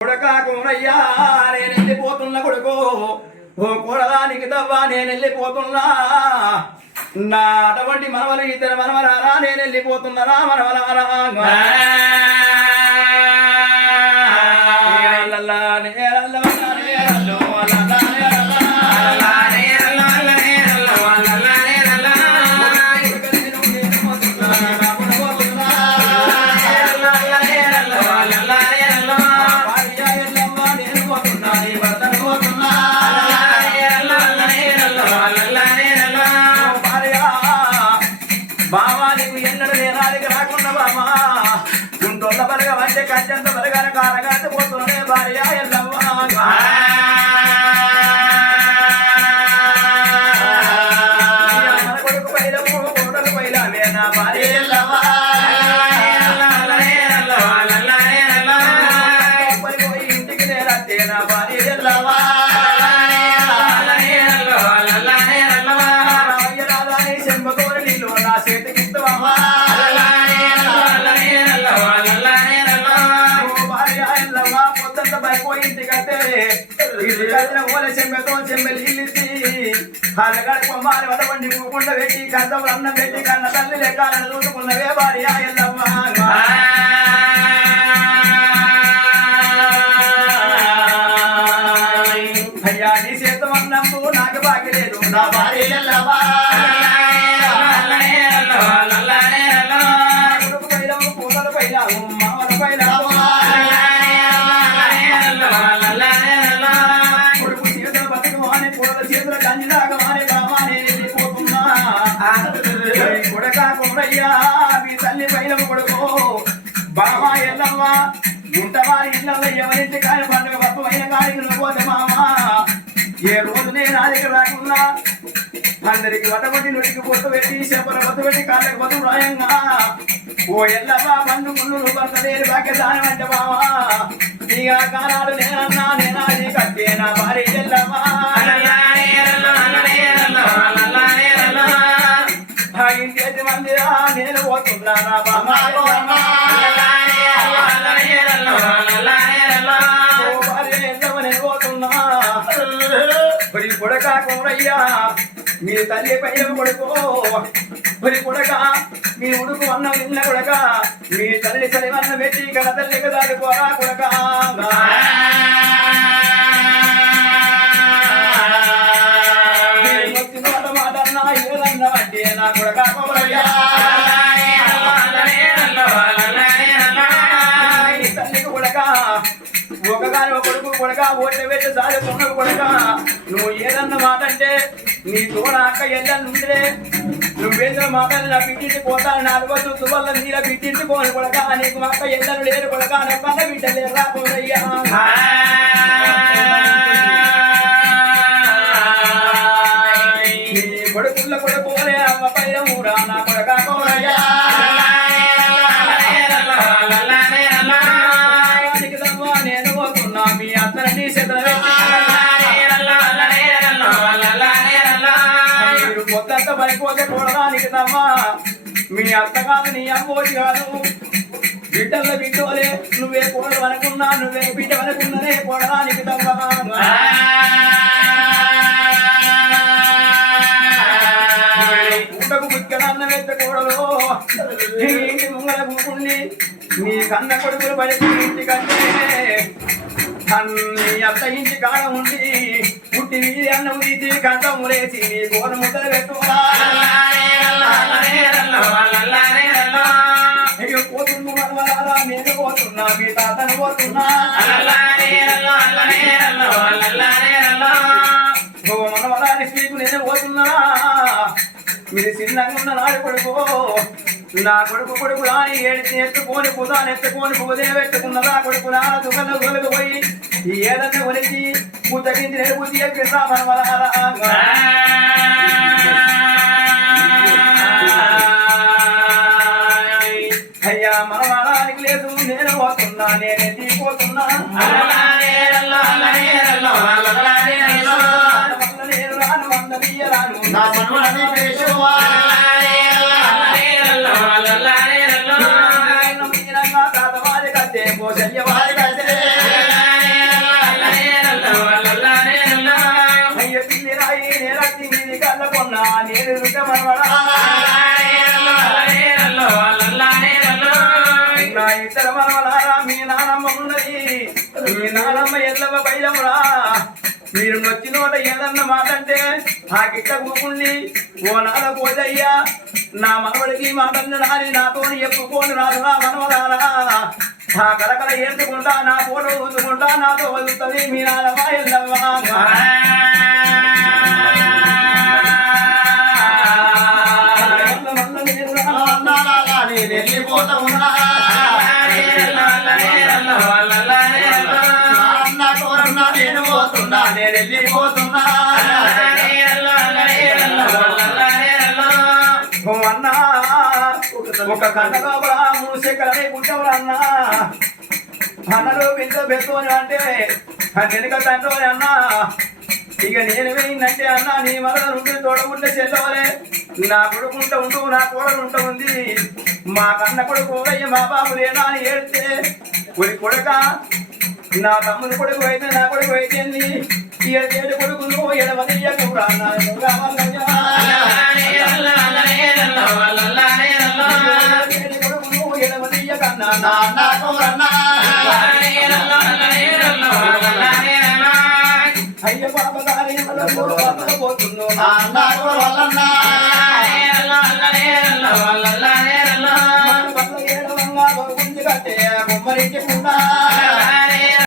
కొడకాకుమయ్యా నేను వెళ్ళిపోతున్నా కొడుకో ఓ కొడదానికి తవ్వా నేను వెళ్ళిపోతున్నా నా అటువంటి మనవలు ఇద్దరు మనవరారా నేను వెళ్ళిపోతున్నారా మనవరారా బావా నీకు ఎన్నడు నేనాడికి రాకుండా బామా గుంటొల్ల బలగా అంటే కంటంత బలగాన కారగాత పోతున్నే భార్య ఎల్లవ్వా మన కొడుకు పైలము కోడలు పైలామే నా భార్య ఎల్లవ్వా ఇంటికి నేరత్తే నా భార్య ఎల్లవ్వా అల్లగాడుకోమాలి వదవండి పూకుండ పెట్టి కందములు అన్నం పెట్టి కన్న తల్లి లెక్కాలను చూసుకున్నవే భార్య ఎల్లమ్మ అయ్యా నీ చేతం అన్నంబు నాకు బాకి లేదు నా భార్య ఎల్లమ్మ పూతలు పైలాము మామల పైలాము కొడకాకుమయ్యా మీ తల్లి పైలము కొడుకో బావా ఎల్లమ్మ గుంటవారి ఇళ్ళల్లో ఎవరింటి కాయ పండుగ గొప్పమైన కాడికి పోతే మామా ఏ రోజు నేను ఆదికి రాకున్నా అందరికి వటగొట్టి నొట్టికి పొట్టు పెట్టి చెప్పుల పొత్తు పెట్టి కాళ్ళకి పొత్తు రాయంగా ఓ ఎల్లమ్మ పండు ముళ్ళు భర్తలేని బాక్య దానం అంటే బావా ఇక కాలాలు నేనన్నా నేనాది కట్టే నా భార్య ఎల్లమ్మ ఇంటి మందిరా నేను పోతున్నా నా బాబా నేను పోతున్నా కొడకాకుమయ్యా మీ తల్లి పైన కొడుకో కొడక మీ ఉడుకు అన్నం నిన్న కొడక మీ తల్లి సరివన్న పెట్టి కల తల్లికి దాడుకోరా కొడక మాటన్నా ఏదన్న వడ్డీ నా కొడకాకుమయ్యా తల్లికి కొడక ఒకగాని ఒక కొడుకు కొడక ఓట్ల పెట్టి సాదుకున్న కొడక నువ్వు ఏదన్న మాట అంటే నీ తోడ అక్క ఎల్లనుండే నువ్వేదో మాట నా బిడ్డింటి పోతాను నాలుగొద్దు తువల్ల నీల బిడ్డింటి పోని కొడక నీకు మా అక్క ఎల్లను లేరు కొడక నా పన్న బిడ్డలే రాపోయ్యా నీ కొడుకుల కొడుకోలే అమ్మ పైన ఊరా నా కొడక కోరయ్యా నేను పోతున్నా మీ అత్తని మీరు పొద్దంతా పడిపోతే కూడడానికి తమ్మా మీ అత్త కాదు నీ అమ్మోటి కాదు బిడ్డల్లో బిడ్డోలే నువ్వే కూడదు అనుకున్నా నువ్వే బిడ్డ అనుకున్నదే కూడడానికి తమ్మా ఊటకు బుక్కడన్న వెత్త కూడలు ఇంటి ముంగల కూకుండి నీ కన్న కొడుకులు పడి ఇంటికంటే నీ అత్త ఇంటి కాడ ఉండి పుట్టి వీధి అన్నం తీసి కంటములేసి నీ గోడ ముద్దలు పెట్టుకోరా పోతున్నా మనవరారా నేను పోతున్నా మీ తాతను పోతున్నా మనవరాని స్త్రీకు నేను పోతున్నా మీరు చిన్నగా ఉన్న నాడు కొడుకో నా కొడుకు కొడుకు రాని ఏడిచి ఎత్తుకొని పుదాన్ని ఎత్తుకొని పుదిన పెట్టుకున్నదా కొడుకు నాన్న దుఃఖంలో తొలగిపోయి ఈ ఏదన్నా కొలిచి పూతకించి నెలుపుతి చెప్పిరా మనవరారా అయ్యా మనవరానికి లేదు నేను పోతున్నా నేనే తీపోతున్నా నేను రాను వందనీయ రాను నా తాత వారి కట్టే పోషల్య వారి కట్టే మీరు బిడ్డ మనవడా నా ఇద్దరు మనవలారా మీ నానమ్మ ఉన్నది మీ నానమ్మ ఎల్లవ బయలమురా మీరు నొచ్చి నోట ఏదన్న మాట అంటే ఆ గిట్ట కూకుండి ఓ నాల పోదయ్యా నా మనవడికి మాటలు రాని నాతో చెప్పుకోని రాదు నా మనవలారా ఆ కలకల ఏర్చుకుంటా నా ఫోటో చూసుకుంటా నాతో వదులుతుంది మీ నానమ్మ ఎల్లవ్వ నేను వెళ్ళిపోతా ఉన్నా నేను పోతున్నా నేను వెళ్ళిపోతున్నా అన్నా ఒక కన్నగా మూసెక్కడనే గుంటవులు అన్నా అన్నలో వింత పెట్టుకొని అంటే వెనుక తండ్రి అన్నా ఇక నేను వేయిందంటే అన్నా నీ వల్ల నుండి తోడగుంటే చెల్లవలే నా కొడుకుంట ఉంటూ నా కోడలుంట ఉంది మా కన్న కొడుకు అయ్య మా బాబు లేనా అని ఏడితే ఒరి కొడుక నా తమ్ముని కొడుకు అయితే నా కొడుకు అయితే ఏడు కొడుకు నువ్వు ఎడవదయ్య కూడా కొడుకు నువ్వు ఎడవదయ్య కన్నా అయ్య బాబా పోతున్నా